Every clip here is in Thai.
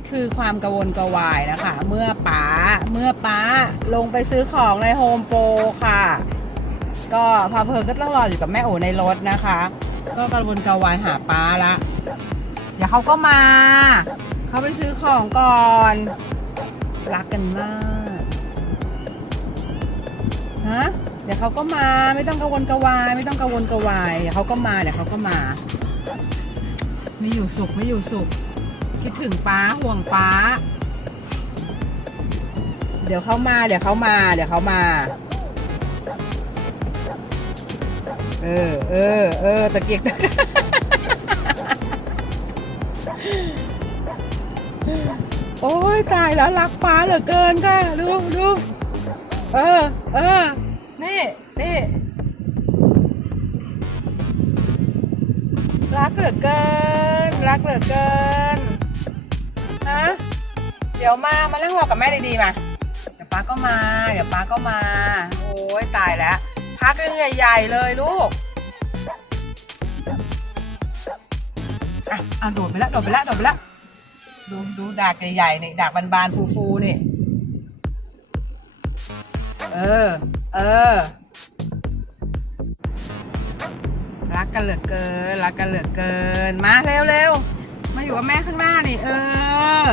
นี่คือความกระวนกระวายนะคะ เมื่อป๋าเมื่อป๋าลงไปซื้อของในโฮมโปรค่ะ ก็พาเพลินก็ต้องรออยู่กับแม่โอในรถนะคะ ก็กระวนกระวายหาป้าละเดี๋ยวเขาก็มา เขาไปซื้อของก่อน รักกันมากฮะเดี๋ยวเขาก็มาไม่ต้องกระวนกระวาย ไม่ต้องกระวนกระวายเดี๋ยวเขาก็มาเดี๋ยวเขาก็มา ไม่อยู่สุขไม่อยู่สุข คิดถึงป้าห่วงป้า เดี๋ยวเขามา เดี๋ยวเขามา เดี๋ยวเขามา เออ เออ เออ ตะเกียกตะกายโอ้ยตายแล้วรักป้าเหลือเกินค่ะ ดูดูเออ เออ นี่นี่รักเหลือเกิน รักเหลือเกินะ เดี๋ยวมามานั่งรอกับแม่ดีๆมาเดี๋ยวป้าก็มา เดี๋ยวป้าก็มา โอ้ยตายแล้วพักเรื่องใหญ่ๆเลยลูกอะเอาโดดไปล้วโดดไปล้วโดดไปล้วดูดูดากใหญ่ๆนี่ดากบานๆฟูๆนี่เออ เออ รักกันเหลือเกิน รักกันเหลือเกิน มาเร็วๆ มาอยู่กับแม่ข้างหน้านี่ เออ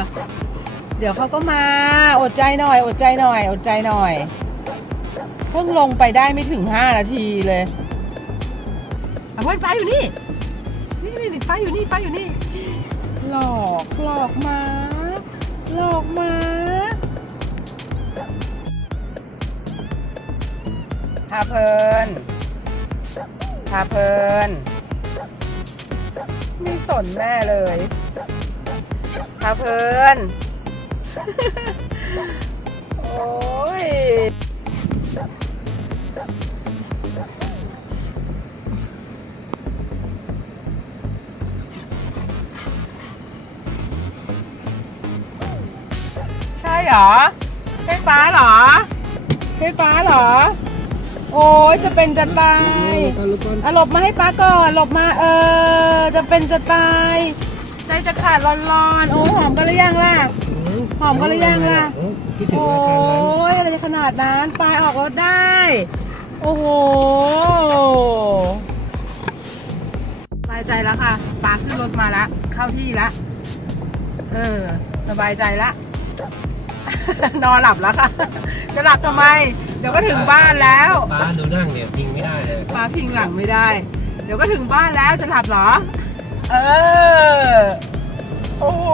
เดี๋ยวเขาก็มา อดใจหน่อย อดใจหน่อย อดใจหน่อย เพิ่งลงไปได้ไม่ถึงห้านาทีเลยเอาไว้ป้าอยู่นี่ นี่นี่นี่ป้าอยู่นี่ป้าอยู่นี่ หลอกหลอกมาหลอกมาพาเพลินพาเพลิน ไม่สนแน่เลยพาเพลิน โอ้ย ใช่เหรอ ใช่ฟ้าเหรอ ใช่ฟ้าเหรอ โอ้ยจะเป็นจะตายอะหลบมาให้ป้าก่อนหลบมาเออ จะเป็นจะตาย ใจจะขาดร้อนๆ โอ้หอมกันหรือยังล่ะ หอมกันหรือยังล่ะ โอ้ยอะไรจะขนาดนั้นปลายออกรถได้ โอ้โหสบายใจแล้วค่ะปลาขึ้นรถมาแล้วเข้าที่แล้วเออ สบายใจแล้ว นอนหลับแล้วค่ะ จะหลับทำไม เดี๋ยวก็ถึงบ้านแล้วป้าหนูนั่งเนี่ยพิงไม่ได้เลยปลาพิงหลังไม่ได้ เดี๋ยวก็ถึงบ้านแล้วจะหลับเหรอ เออ โอ้โห